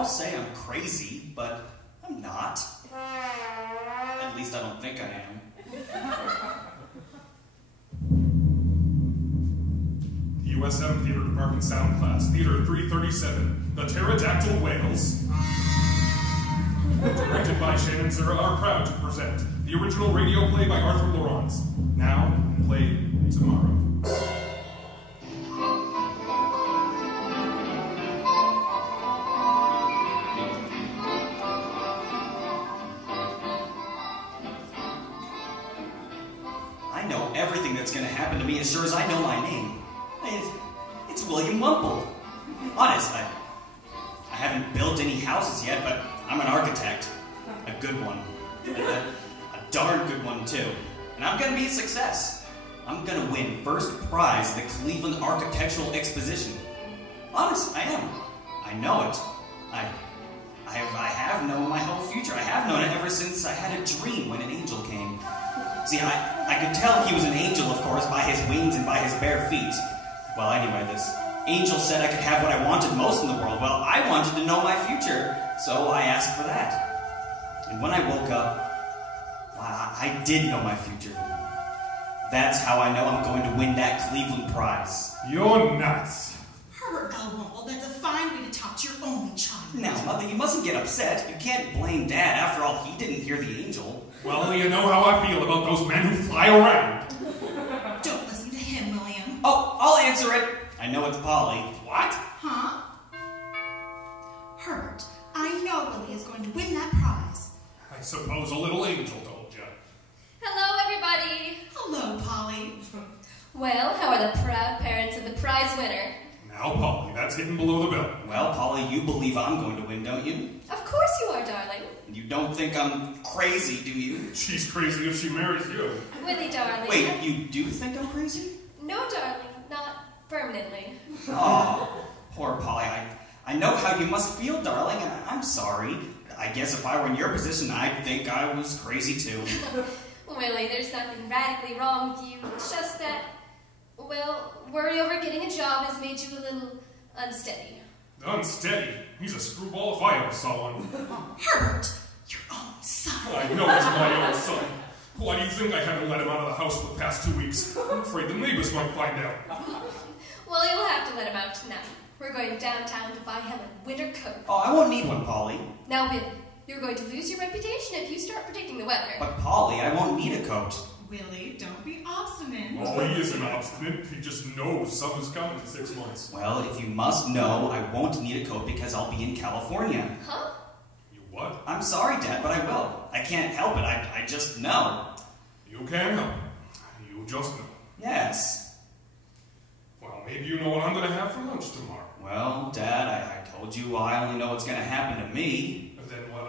all say I'm crazy, but I'm not. At least I don't think I am. The USM Theater Department Sound Class, Theater 337, The Pterodactyl Whales. Directed by Shannon Zura, are proud to present the original radio play by Arthur Laurents. Now, play tomorrow. I know everything that's going to happen to me as sure as I know my name. It's William Wumple. Honest, I haven't built any houses yet, but I'm an architect. A good one. A darn good one, too. And I'm going to be a success. I'm going to win first prize at the Cleveland Architectural Exposition. Honest, I am. I know it. I have known my whole future. I have known it ever since I had a dream when an angel came. See, I could tell he was an angel, of course, by his wings and by his bare feet. Well, anyway, this angel said I could have what I wanted most in the world. Well, I wanted to know my future, so I asked for that. And when I woke up, I did know my future. That's how I know I'm going to win that Cleveland prize. You're nuts. Herbert L. Wumple, that's a fine way to talk to your only child. Now, Mother, you mustn't get upset. You can't blame Dad. After all, he didn't hear the angel. Well, you know how I feel about those men who fly around. Don't listen to him, William. Oh, I'll answer it. I know it's Polly. What? Huh? Herbert, I know Willie is going to win that prize. I suppose a little angel told you. Hello, everybody. Hello, Polly. Well, how are the proud parents of the prize winner? Now, Polly, that's hidden below the belt. Well, Polly, you believe I'm going to win, don't you? Of course you are, darling. You don't think I'm crazy, do you? She's crazy if she marries you. Willie, darling. Wait, you do think I'm crazy? No, darling, not permanently. Oh, poor Polly. I know how you must feel, darling, and I'm sorry. I guess if I were in your position, I'd think I was crazy too. Willie, there's nothing radically wrong with you. It's just that, well, worry over getting a job has made you a little unsteady. Unsteady? He's a screwball if I ever saw one. Herbert, your own son. I know he's my own son. Why do you think I haven't let him out of the house for the past 2 weeks? I'm afraid the neighbors might find out. Well, you'll have to let him out tonight. We're going downtown to buy him a winter coat. Oh, I won't need one, Polly. Now, Willie, you're going to lose your reputation if you start predicting the weather. But Polly, I won't need a coat. Willie, don't be obstinate. Oh, he isn't obstinate. He just knows summer's coming in 6 months. Well, if you must know, I won't need a coat because I'll be in California. Huh? You what? I'm sorry, Dad, but I will. I can't help it. I just know. You can't help it. You just know. Yes. Well, maybe you know what I'm going to have for lunch tomorrow. Well, Dad, I told you I only know what's going to happen to me. And then what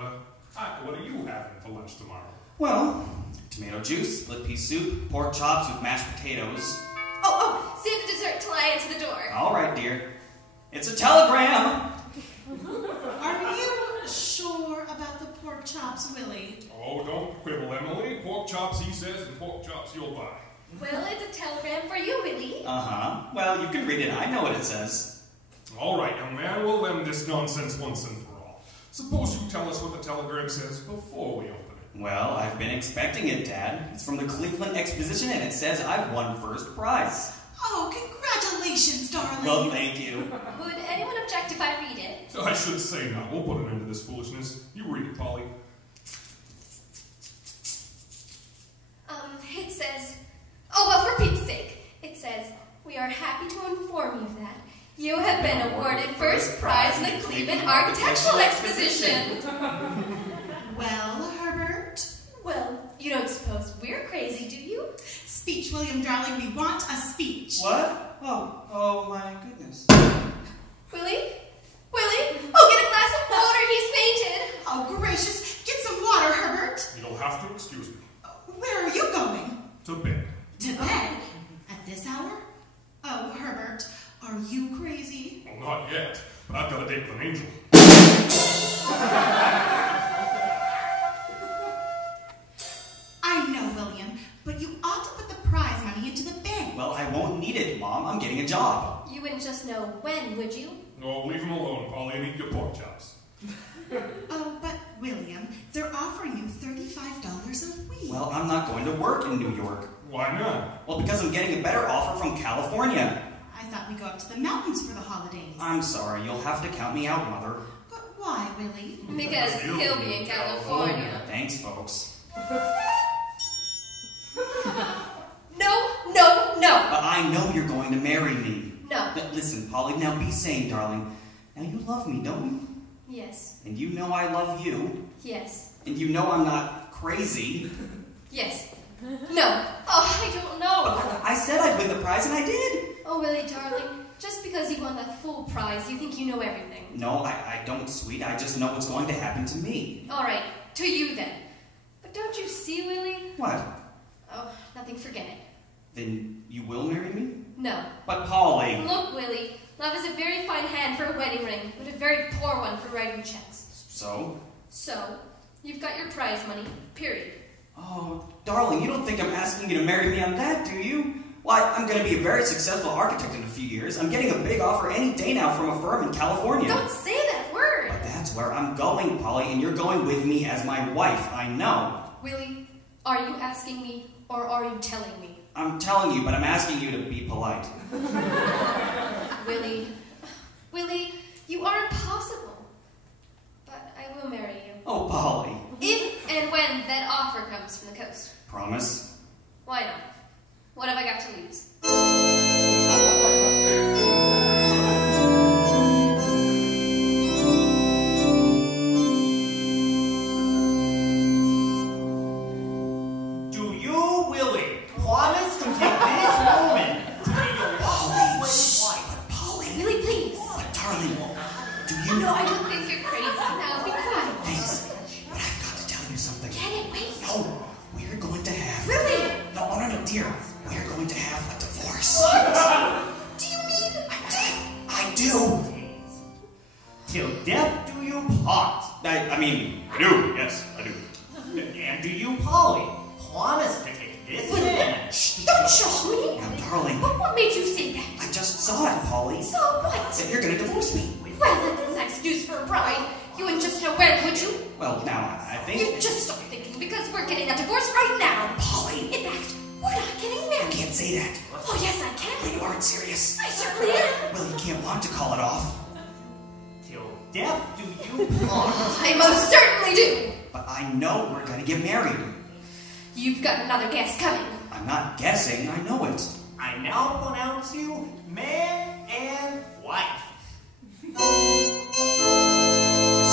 are you having for lunch tomorrow? Well, tomato juice, split pea soup, pork chops with mashed potatoes. Oh, save the dessert till I answer the door. All right, dear. It's a telegram. Are you sure about the pork chops, Willie? Oh, don't quibble, Emily. Pork chops, he says, and pork chops you'll buy. Well, it's a telegram for you, Willie. Uh-huh. Well, you can read it. I know what it says. All right, young man, we'll end this nonsense once and for all. Suppose you tell us what the telegram says before we open it. Well, I've been expecting it, Dad. It's from the Cleveland Exposition, and it says I've won first prize. Oh, congratulations, darling. Well, thank you. Would anyone object if I read it? I should say not. We'll put an end to this foolishness. You read it, Polly. It says, oh, well, for Pete's sake, it says, we are happy to inform you that you have been awarded first prize in the Cleveland Architectural Exposition. Well, Herbert? Well, you don't suppose we're crazy, do you? Speech, William, darling. We want a speech. What? Oh my goodness. Willie? Willie? Oh, get a glass of water, he's fainted. Oh, gracious. Get some water, Herbert. You'll have to excuse me. Where are you going? To bed. To bed? At this hour? Oh, Herbert, are you crazy? Well, not yet, but I've got a date with an angel. I know, William, but you ought to put the prize money into the bank. Well, I won't need it, Mom. I'm getting a job. You wouldn't just know when, would you? Oh, leave him alone, Polly, and eat your pork chops. Well, I'm not going to work in New York. Why not? Well, because I'm getting a better offer from California. I thought we'd go up to the mountains for the holidays. I'm sorry, you'll have to count me out, Mother. But why, Willie? Because he'll be in California. Thanks, folks. No. But I know you're going to marry me. No. Listen, Polly, now be sane, darling. Now you love me, don't you? Yes. And you know I love you. Yes. And you know I'm not crazy. Yes. No. Oh, I don't know. I said I'd win the prize, and I did. Oh, Willie, darling, just because you won that full prize, you think you know everything. No, I don't, sweet. I just know what's going to happen to me. All right, to you then. But don't you see, Willie? What? Oh, nothing, forget it. Then you will marry me? No. But Polly... Look, Willie, love is a very fine hand for a wedding ring, but a very poor one for writing checks. So? So, you've got your prize money, period. Oh, darling, you don't think I'm asking you to marry me on that, do you? Why, I'm going to be a very successful architect in a few years. I'm getting a big offer any day now from a firm in California. Don't say that word! But that's where I'm going, Polly, and you're going with me as my wife, I know. Willie, are you asking me, or are you telling me? I'm telling you, but I'm asking you to be polite. Willie, you are impossible. But I will marry you. Oh, Polly. If and when that offer comes from the coast. Promise? Why not? What have I got to lose? Do you, Willie, promise to take this moment to be your lawful wife? But Polly... Willie, please. But darling, do you... No, I don't think you're crazy. Now be quiet. Thanks, but I've got to tell you something. Get it? Wait. No, we're going to have... Really? No, dear. We're going to have a divorce. Do you mean? I do. Till death do you part. I mean, I do. Yes, I do. And do you, Polly, promise to take this man? Shh. Don't shush me. Now, darling, But what made you say that? I just saw it, Polly. So what? Said you're going to divorce me. Well, that's a nice news for a bride. You wouldn't just know when, would you? Well, now, I think... You just stop thinking because we're getting a divorce right now. Polly, In fact, we're not getting you married. can't say that. Oh, yes, I can. You aren't serious. I certainly am. Well, you can't want to call it off. Till death do you part. I most certainly do. But I know we're going to get married. You've got another guess coming. I'm not guessing. I know it. I now pronounce you man and wife. You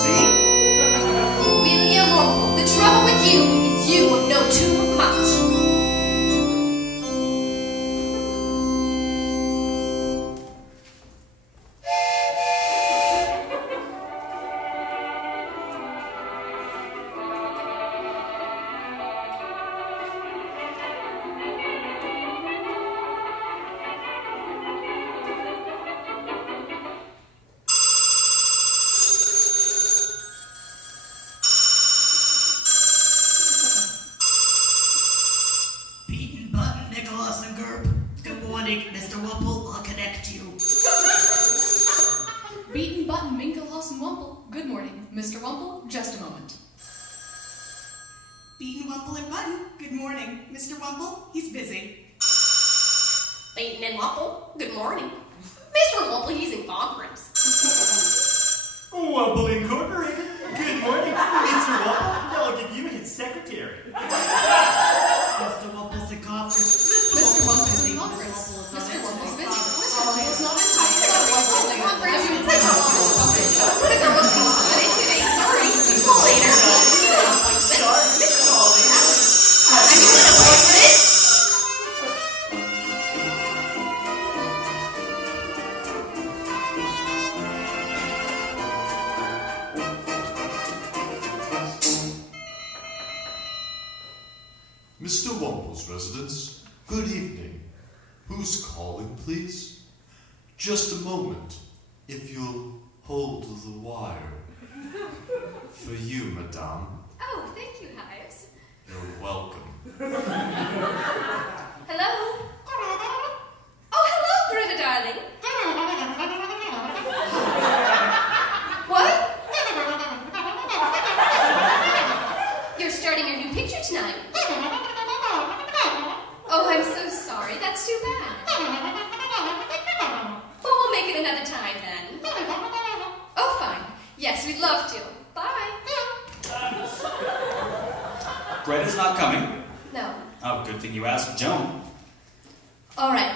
see? William Womble, the trouble with you is you know too much. Beaten Button, Nicholas and Gerb. Good morning, Mr. Wumple. I'll connect you. Beaten Button, Minkalos and Wumple. Good morning. Mr. Wumple, just a moment. Beaten, Wumple, and Button. Good morning. Mr. Wumple, he's busy. Beaten and Wumple, good morning. Mr. Wumple, he's in conference. Wumple Incorporated. Good morning, Mr. Wumple. I'll give you his secretary. Mr. Wumple's in conference. Mr. Wumple's in conference. Mr. Wumple's busy. Mr. Wumple's not in Mr. Wumple's residence. Good evening. Who's calling, please? Just a moment, if you'll hold the wire. For you, madame. Oh, thank you, Hires. You're welcome. Hello? Oh, hello, Greta, darling. What? You're starting your new picture tonight. Yes, we'd love to. Bye. Greta's not coming. No. Oh, good thing you asked Joan. All right.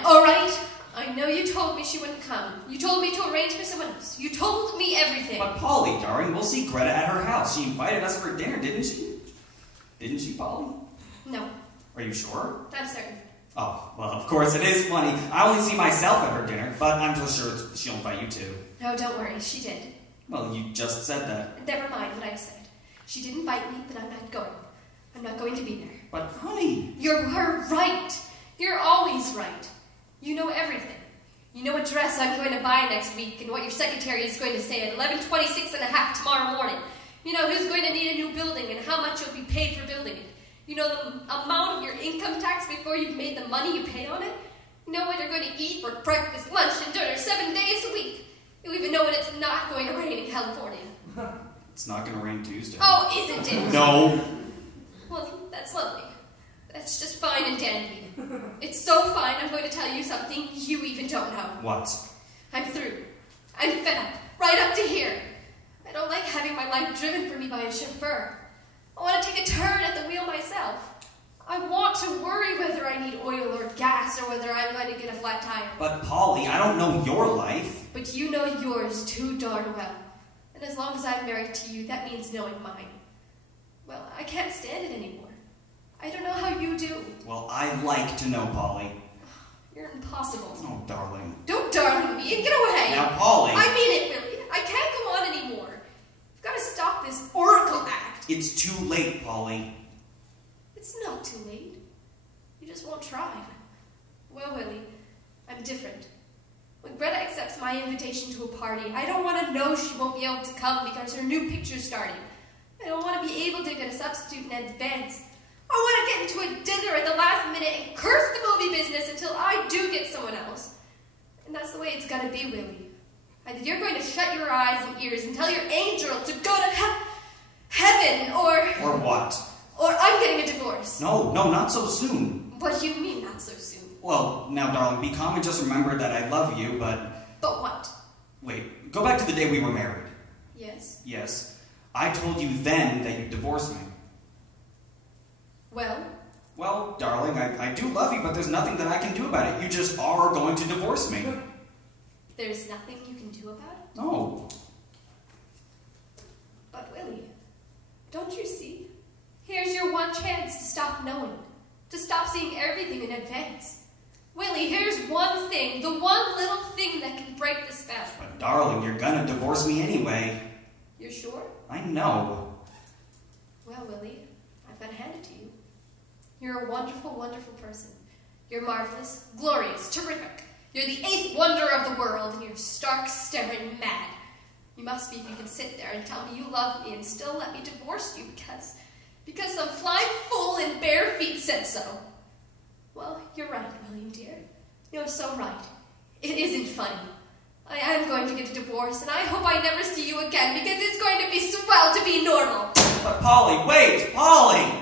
I know you told me she wouldn't come. You told me to arrange for someone else. You told me everything. But Polly, darling, we'll see Greta at her house. She invited us for dinner, didn't she? Didn't she, Polly? No. Are you sure? I'm certain. Oh, well, of course, it is funny. I only see myself at her dinner, but I'm just sure she'll invite you too. No, don't worry. She did. Well, you just said that. Never mind what I said. She did invite me, but I'm not going. I'm not going to be there. But, honey... You're right. You're always right. You know everything. You know what dress I'm going to buy next week and what your secretary is going to say at 11:26.5 tomorrow morning. You know who's going to need a new building and how much you'll be paid for building it. You know the amount of your income tax before you've made the money you pay on it. You know what you're going to eat for breakfast, lunch, and dinner 7 days a week. You even know when it's not going to rain in California. It's not going to rain Tuesday. Oh, isn't it? No. Well, that's lovely. That's just fine and dandy. It's so fine, I'm going to tell you something you even don't know. What? I'm through. I'm fed up. Right up to here. I don't like having my life driven for me by a chauffeur. I want to take a turn at the wheel myself. I want to worry whether I need oil or gas or whether I'm going to get a flat tire. But, Polly, I don't know your life. But you know yours too darn well. And as long as I'm married to you, that means knowing mine. Well, I can't stand it anymore. I don't know how you do. Well, I like to know, Polly. You're impossible. Oh, darling. Don't darling me and get away. Now, Polly. I mean it, Willie. I can't go on anymore. You've got to stop this oracle act. It's too late, Polly. It's not too late. You just won't try. Well, Willie, I'm different. When Greta accepts my invitation to a party, I don't want to know she won't be able to come because her new picture's starting. I don't want to be able to get a substitute in advance. I want to get into a dinner at the last minute and curse the movie business until I do get someone else. And that's the way it's gotta be, Willie. Either you're going to shut your eyes and ears and tell your angel to go to heaven, or... Or what? Or I'm getting a divorce. No, not so soon. What do you mean, not so soon? Well, now, darling, be calm and just remember that I love you, but... But what? Wait, go back to the day we were married. Yes? Yes. I told you then that you'd divorce me. Well? Well, darling, I do love you, but there's nothing that I can do about it. You just are going to divorce me. There's nothing you can do about it? No. But, Willie, don't you see? Here's your one chance to stop knowing. To stop seeing everything in advance. Willie, here's one thing, the one little thing that can break the spell. But, darling, you're gonna divorce me anyway. You're sure? I know. Well, Willie, I've got to hand it to you. You're a wonderful, wonderful person. You're marvelous, glorious, terrific. You're the 8th wonder of the world, and you're stark, staring mad. You must be if you can sit there and tell me you love me and still let me divorce you because some flying fool in bare feet said so. Well, you're right, William, dear. You're so right. It isn't funny. I am going to get a divorce, and I hope I never see you again because it's going to be swell to be normal. But, Polly, wait! Polly!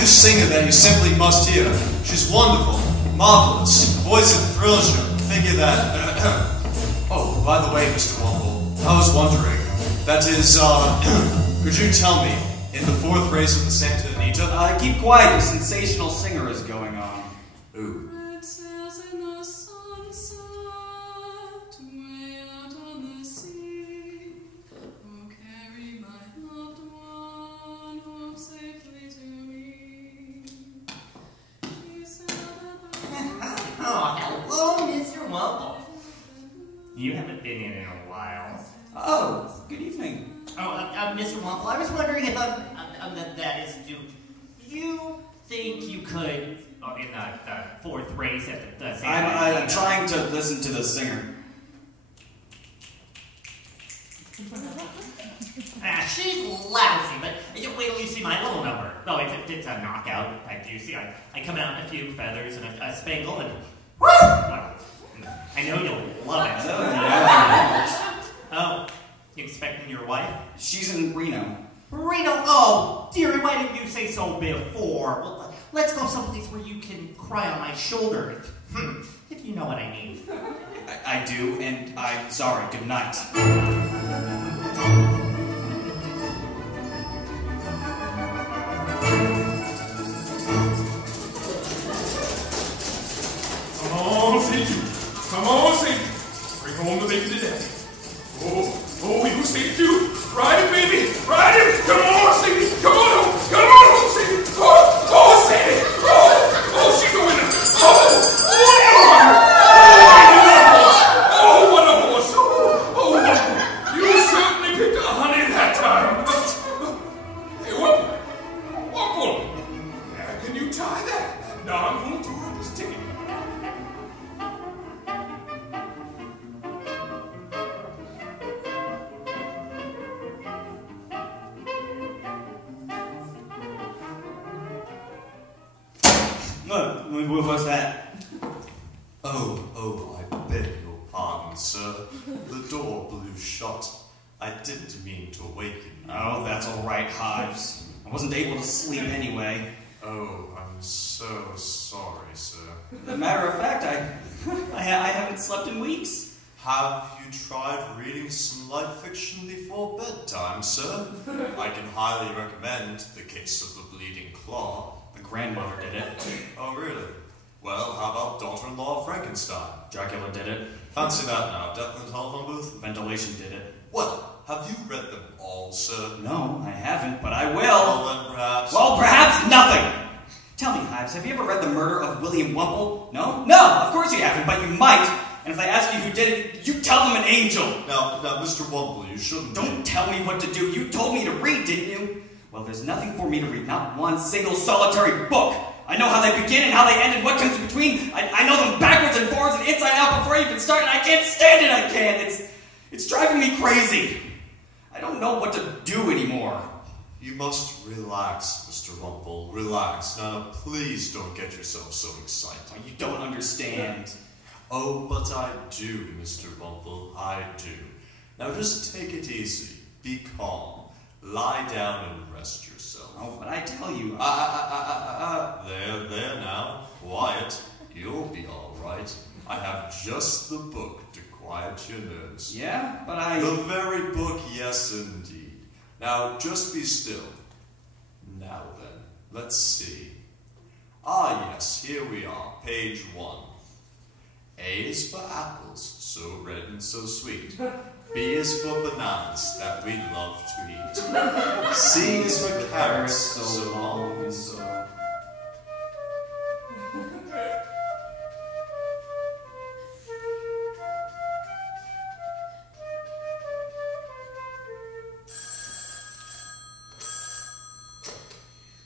Singer that you simply must hear. She's wonderful, marvelous, a voice that thrills you. Figure that. Oh, by the way, Mr. Wumble, I was wondering. That is, could you tell me, in the 4th race of the Santa Anita? Keep quiet, a sensational singer is going on. Ooh. You haven't been in a while. Oh, good evening. Oh, Mr. Wumple, I was wondering if that is, do you think you could, in the fourth race at the same time? I'm trying to listen to the singer. She's lousy, but wait till you see my little number. Oh, it's a knockout. I do see. I come out in a few feathers and a spangle, and woo! Well, I know you'll love it. Oh, you expecting your wife? She's in Reno. Reno? Oh, dearie, why didn't you say so before? Well, let's go someplace where you can cry on my shoulder. If you know what I mean. I do, and I'm sorry. Good night. Come on, Sadie. Bring home the baby to daddy. Oh, you Sadie too. Ride it, baby. Ride it. Come on, Sadie. Come on home. Come on home, Sadie. Oh, Sadie. Oh, she's going in. Oh, what a horse. Oh, you certainly picked a honey that time. Hey, Wumple. Now, can you tie that non-full to this tape? What was that? Oh, I beg your pardon, sir. The door blew shut. I didn't mean to awaken you. Oh, that's all right, Hives. I wasn't able to sleep anyway. Oh, I'm so sorry, sir. As a matter of fact, I haven't slept in weeks. Have you tried reading some light fiction before bedtime, sir? I can highly recommend The Case of the Bleeding Claw. My grandmother did it. Oh, really? Well, how about Daughter-in-Law of Frankenstein? Dracula did it. Fancy that now. Death in the Telephone Booth? Ventilation did it. What? Have you read them all, sir? No, I haven't, but I will. Well, then perhaps... Well, perhaps nothing! Tell me, Hives, have you ever read The Murder of William Wumple? No? No, of course you haven't, but you might. And if they ask you who did it, you tell them an angel. Now, Mr. Wumple, you shouldn't... Don't tell me what to do. You told me to read, didn't you? Well, there's nothing for me to read. Not one single solitary book. I know how they begin and how they end and what comes in between. I know them backwards and forwards and inside out before I even start, and I can't stand it. I can't. It's driving me crazy. I don't know what to do anymore. You must relax, Mr. Wumple. Relax. Now, please don't get yourself so excited. Oh, you don't understand. Oh, but I do, Mr. Wumple. I do. Now, just take it easy. Be calm. Lie down and rest yourself. Oh, but I tell you... There now. Quiet. You'll be all right. I have just the book to quiet your nerves. Yeah, but I... The very book, yes, indeed. Now, just be still. Now then, let's see. Ah, yes, here we are, page 1. A is for apples, so red and so sweet. B is for bananas, that we love to eat. C is for carrots, so long and so...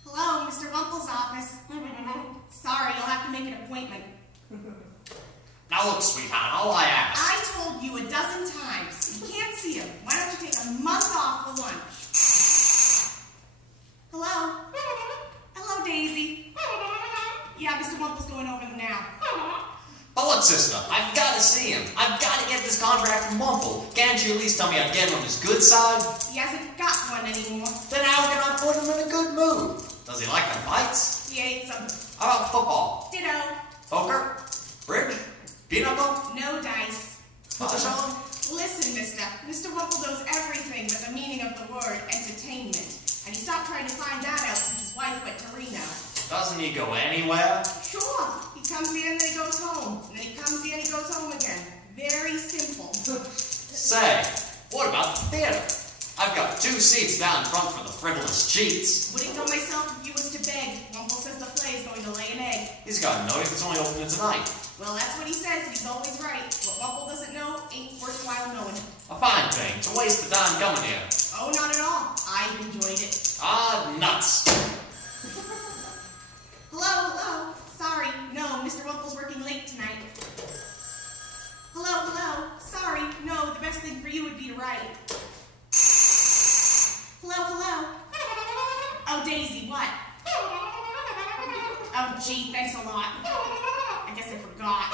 Hello, Mr. Wumple's office. Sorry, you'll have to make an appointment. Now look, sweetheart, all I ask... I told you a dozen times. You can't see him. Why don't you take a month off for lunch? Hello? Hello, Daisy. Yeah, Mr. Wumple's going over them now. But look, sister, I've got to see him. I've got to get this contract from Wumple. Can't you at least tell me I'd get him on his good side? He hasn't got one anymore. Then how can I put him in a good mood? Does he like them fights? He ate some. How about football? Ditto. Poker? Bridge? Pinochle? No dice. Mahjong? Listen, mister. Mr. Wumple knows everything but the meaning of the word entertainment. And he stopped trying to find that out since his wife went to Reno. Doesn't he go anywhere? Sure. He comes here and then he goes home. And then he comes here and he goes home again. Very simple. Say, what about the theater? I've got 2 seats down front for the frivolous cheats. Wouldn't go myself if you was to beg. Wumple says the play's going to lay an egg. He's got to know if it's only open tonight. Well, that's what he says, and he's always right. What Wumple doesn't know ain't worthwhile knowing. A fine thing to waste the time coming here. Oh, not at all. Oh, Daisy, what? Oh, gee, thanks a lot. I guess I forgot.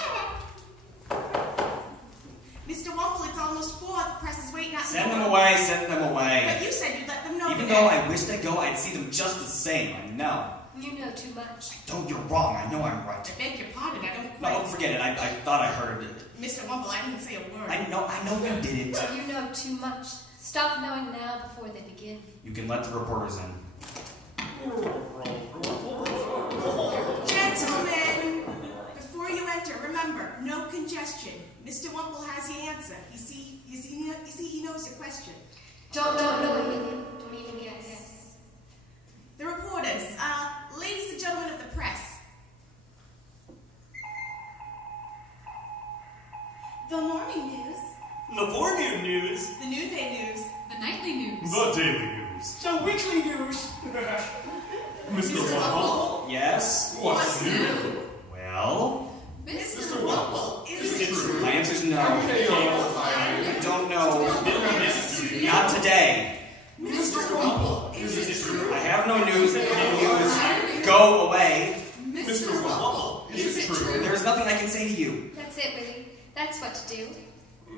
Mr. Wumple, it's almost 4. The press is waiting out. Send them away, send them away. But you said you'd let them know. Even though I wished I'd go, I'd see them just the same. I know. You know too much. Don't, you're wrong. I know I'm right. I beg your pardon, I don't quite... No, forget it. I thought I heard it. Mr. Wumple, I didn't say a word. I know you didn't. You know too much. Stop knowing now before they begin. You can let the reporters in. Gentlemen, before you enter, remember, no congestion. Mr. Wumple has the answer. You see, he knows your question. Don't even guess. The reporters, ladies and gentlemen of the press. The morning news. The morning news. The noonday news. The nightly news. The daily news. The weekly news. Mr. Wumple. Yes? What's new? Well, Mr. Wumple, is it true? my answer's no. I don't know. Not today. Mr. Wumple, is it true? I have no news. Go away. Mr. Wumple, Is it true? There's nothing I can say to you. That's it, Willie. That's what to do.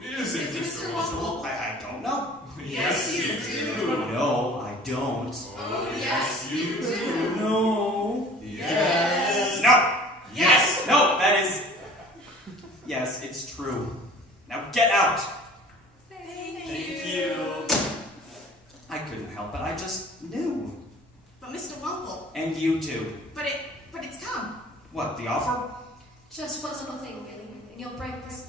Is it Mr. Wumple? I don't know. Yes, you do. No, I don't. Oh, yes, you do. No. Yes. No. Yes. No, that is... Yes, it's true. Now get out. Thank you. I couldn't help it. I just knew. But Mr. Wumple, And you too. but it's come. What, the offer? Just one little thing, Willie, and you'll break the spell.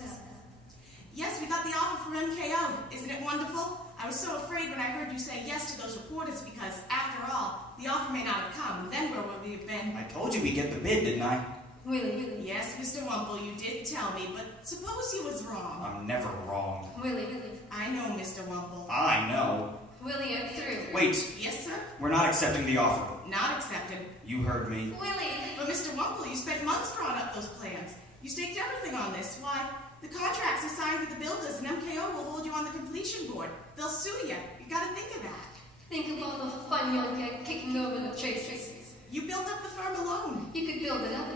Yes, we got the offer from MKO. Isn't it wonderful? I was so afraid when I heard you say yes to those reporters because, after all, the offer may not have come, and then where would we have been? I told you we'd get the bid, didn't I? Willie. Yes, Mr. Wumple, you did tell me, but suppose you was wrong. I'm never wrong. Willie. I know, Mr. Wumple. I know. Willie, I'm through. Wait, Yes, sir? we're not accepting the offer. Not accepted. You heard me. Willie. But Mr. Wumple, you spent months drawing up those plans. You staked everything on this. Why, the contracts are signed with the builders, and MKO will hold you on the completion board. They'll sue you. You gotta think of that. Think of all the fun you'll get kicking over the traces. You built up the firm alone, You could build another.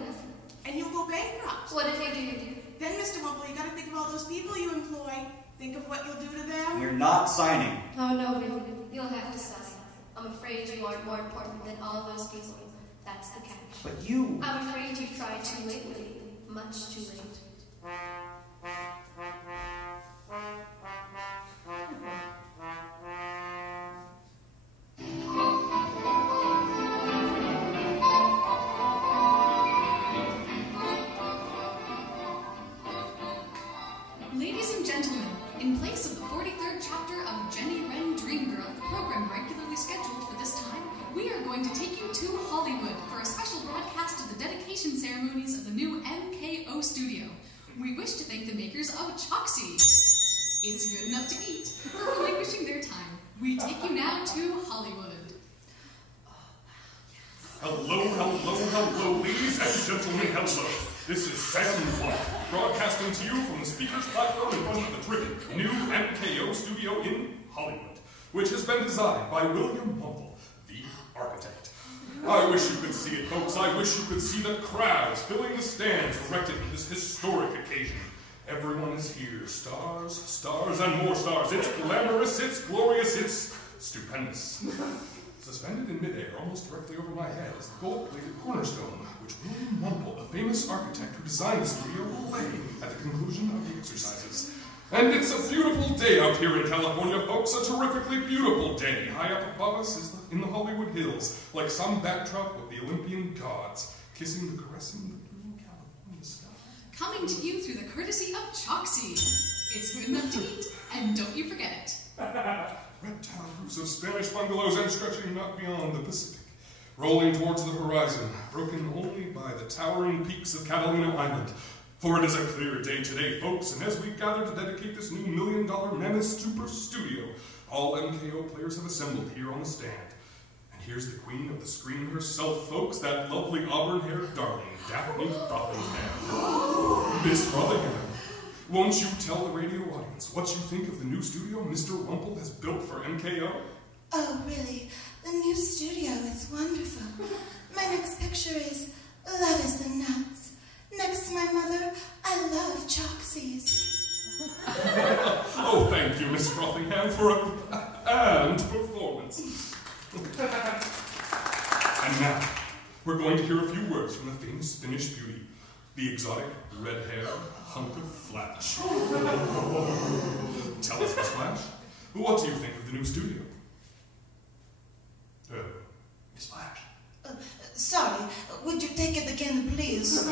and you'll go bankrupt. What if you do? Then, Mr. Wumple, you gotta think of all those people you employ. Think of what you'll do to them. We're not signing. Oh, no, Willie. You'll have to sign. I'm afraid you are more important than all those people. That's the catch. But you... I'm afraid you tried too late, Willie. Much too late. Ladies and gentlemen, in place of the 43rd chapter of Jenny Wren Dream Girl, the program regularly scheduled for this time, we are going to take you to Hollywood for a special broadcast of the dedication ceremonies of the new MKO studio. We wish to thank the makers of Choxy. It's good enough to eat for relinquishing their time. We take you now to Hollywood. Hello, ladies and gentlemen, hello. This is Sam White, broadcasting to you from the speaker's platform in front of the terrific new MKO studio in Hollywood, which has been designed by William Wumple, the architect. I wish you could see it, folks. I wish you could see the crowds filling the stands erected for this historic occasion. Everyone is here. Stars, stars, and more stars. It's glamorous, it's glorious, it's stupendous. Suspended in midair, almost directly over my head, is the gold-plated cornerstone, which William Wumple, the famous architect who designed the studio, will lay at the conclusion of the exercises. And it's a beautiful day out here in California, folks, a terrifically beautiful day. High up above us is in the Hollywood Hills, like some backdrop of the Olympian gods, caressing the blue California sky. Coming to you through the courtesy of Choxy. It's good enough to eat, and don't you forget it. Reptile roofs of Spanish bungalows and stretching not beyond the Pacific, rolling towards the horizon, broken only by the towering peaks of Catalina Island. For it is a clear day today, folks, and as we gather to dedicate this new $1 million mammoth super studio, all MKO players have assembled here on the stand. And here's the queen of the screen herself, folks, that lovely auburn-haired darling, Daphne Frothingham. Miss Frothingham, won't you tell the radio audience what you think of the new studio Mr. Wumple has built for MKO? Oh, really? The new studio is And now, we're going to hear a few words from the famous Finnish beauty, the exotic red-haired hunk of Flash. Tell us, Miss Flash, what do you think of the new studio? Miss Flash. Sorry, would you take it again, please? What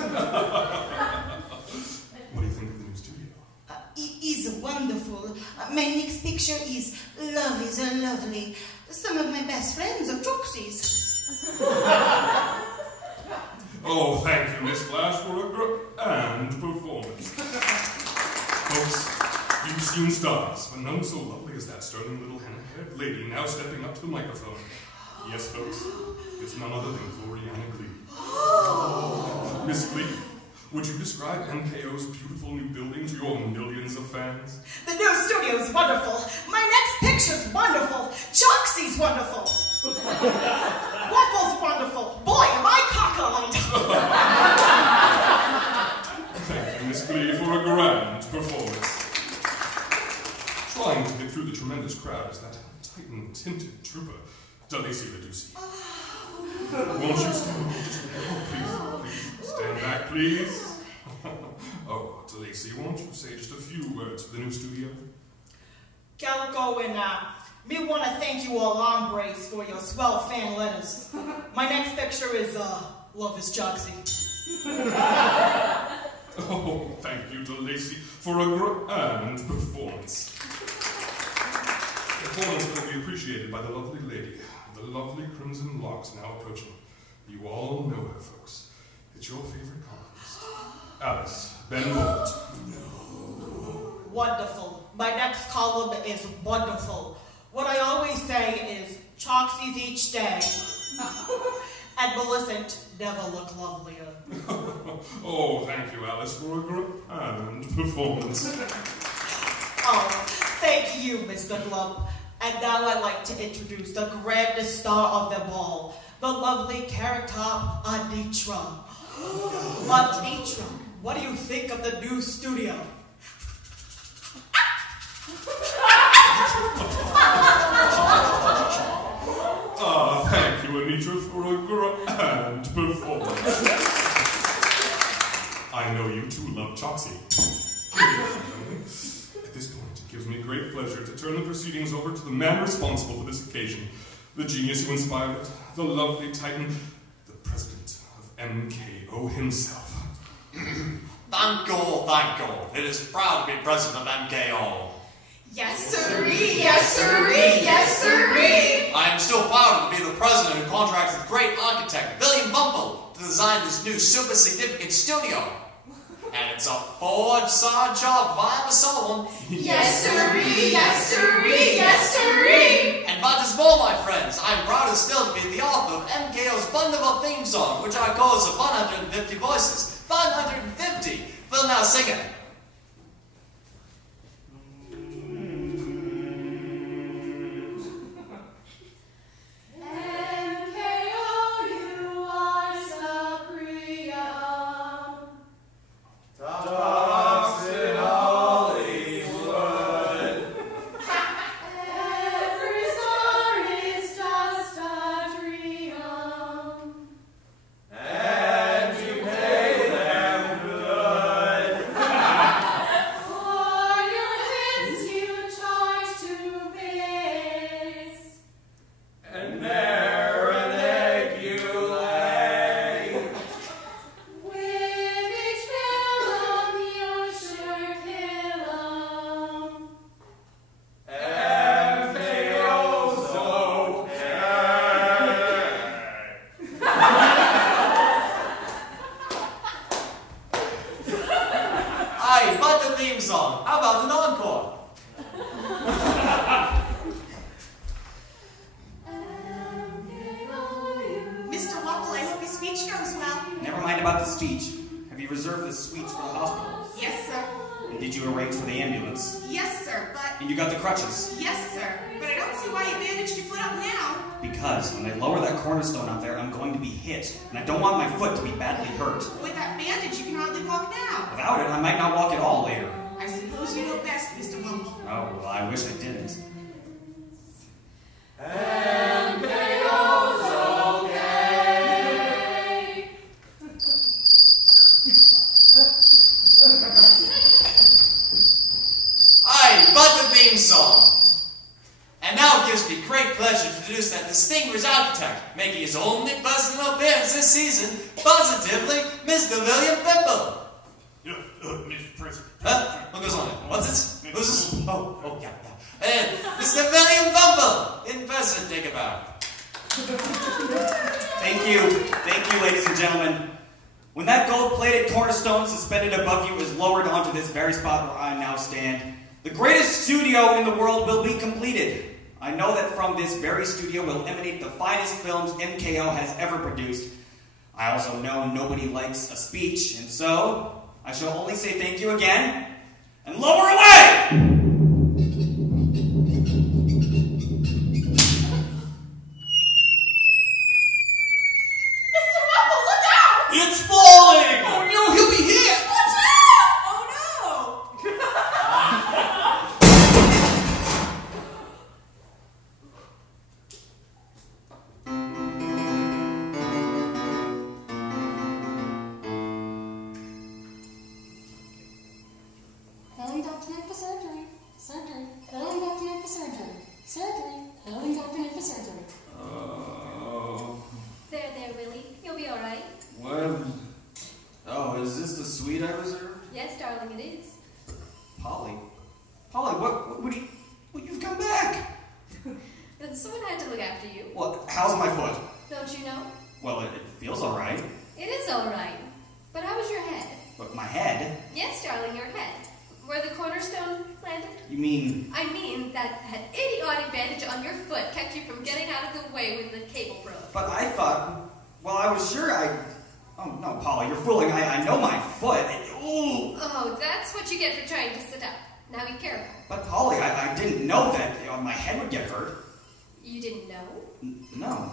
do you think of the new studio? It is wonderful. My next picture is Love is Lovely. Some of my best friends are Troxies. Oh, thank you, Miss Flash, for a grand performance. Folks, you've seen stars, but none so lovely as that sterling little henna-haired lady now stepping up to the microphone. Yes, folks, it's none other than Gloriana Glee. Miss Glee, would you describe MKO's beautiful new building to your millions of fans? The new studio is wonderful. My next picture's wonderful. Choxy's wonderful. Waffle's wonderful. Boy, am I cockeyed. Thank you, Miss Glee, for a grand performance. Trying to get through the tremendous crowd is that Titan-tinted trooper, Delacy Reducey. Won't you stand? Oh, please, stand back, please. Oh, Delacy, won't you say just a few words for the new studio? Calico and me want to thank you all hombres for your swell fan letters. My next picture is Love is Choxy. Oh, thank you, Delacy, for a grand performance. Performance that will be appreciated by the lovely lady, the lovely crimson locks now approaching. You all know her, folks. It's your favorite columnist, Alice Benbolt. Wonderful. My next column is wonderful. What I always say is Choxies each day. And Millicent never look lovelier. Oh, thank you, Alice, for a grand performance. Oh, thank you, Mr. Glump. And now I'd like to introduce the grandest star of them all, the lovely Carrot Top Anitra. Anitra, what do you think of the new studio? Thank you, Anitra, for a grand performance. I know you too love Choxy. At this point, it gives me great pleasure to turn the proceedings over to the man responsible for this occasion, the genius who inspired it, the lovely Titan, the president of MKO himself. Thank you. It is proud to be president of MKO. Yes, sirree, yes, sirree, yes, sirree. I am still proud to be the president who contracts with great architect William Bumble to design this new super significant studio. And it's a forward-side job by Emma Sullivan. Yes, sirree, yes, sirree, yes, sirree. And but there's more, my friends. I'm proud still to be the author of MKO's wonderful theme song, which I call the 150 voices. 550. Phil, now sing it. MKO's okay. pleasure to introduce that distinguished architect, making his only personal appearance this season, positively, Mr. William Pimple. Mr. President. Huh? What goes on there? What's this? Who's this? Oh, yeah. And Mr. William Bumble, in person, take a bow. Thank you, ladies and gentlemen. When that gold-plated cornerstone suspended above you is lowered onto this very spot where I now stand, the greatest studio in the world will be completed. I know that from this very studio will emanate the finest films MKO has ever produced. I also know nobody likes a speech, and so I shall only say thank you again, and lower away! It's falling! Oh no, he'll be hit! Watch out! Oh Calling Dr. Nick for surgery. Surgery. Calling Dr. Nick for surgery. Surgery. Calling Dr. Nick for surgery. There, Willie. You'll be all right. What? Oh, is this the suite I reserved? Yes, darling, it is. Polly, what do you... Well, you've come back! Someone had to look after you. Well, how's my foot? Don't you know? Well, it feels alright. It is all right. But how was your head? But my head? Yes, darling, your head. Where the cornerstone landed? You mean... I mean that idiotic bandage on your foot kept you from getting out of the way when the cable broke. But I thought... Well, I was sure I... Oh, no, Polly, you're fooling. I know my foot. Ooh. Oh, that's what you get for trying to sit up. Now be careful. But, Polly, I didn't know that my head would get hurt. You didn't know? No.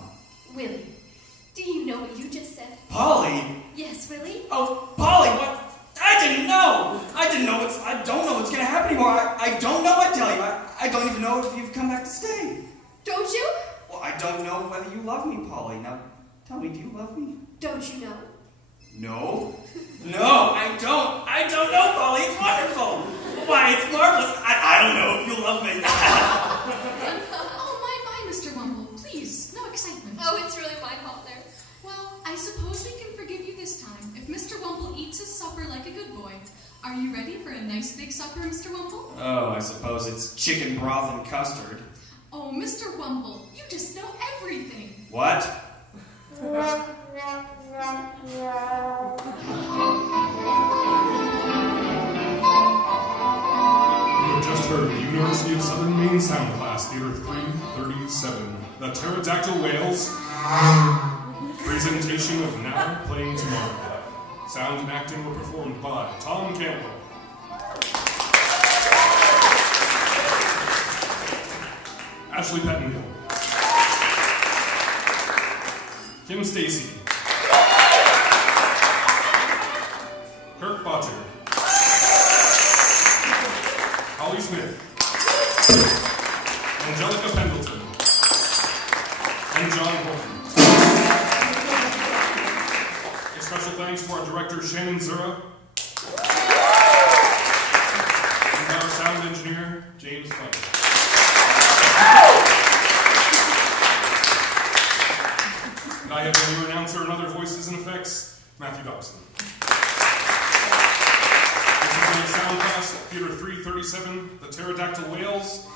Willie, do you know what you just said? Polly? Yes, Willie? Oh, Polly, what? I didn't know. I don't know what's going to happen anymore. I don't know what to tell you. I don't even know if you've come back to stay. Don't you? Well, I don't know whether you love me, Polly. Now, tell me, do you love me? Don't you know? No. No, I don't. I don't know, Polly. It's wonderful. Why, it's marvelous. I don't know if you love me. Oh, my, Mr. Wumble. Please, no excitement. Oh, it's really my fault there. Well, I suppose we can forgive you this time if Mr. Wumble eats his supper like a good boy. Are you ready for a nice big supper, Mr. Wumble? Oh, I suppose it's chicken broth and custard. Oh, Mr. Wumble, you just know everything. What? You have just heard the University of Southern Maine Sound Class, Theater 337, the Pterodactyl Whales presentation of Now Playing Tomorrow. Sound and acting were performed by Tom Campbell, Ashley Pettengill, Kim Stacy, Kirk Botcher, Holly Smith, Angelica Pendleton, and John Horton. A special thanks to our director, Shannon Zura, and our sound engineer, James Flynn. And I have been your announcer and other voices and effects, Matthew Dobson. This is a sound class, Theater 337, the Pterodactyl Whales,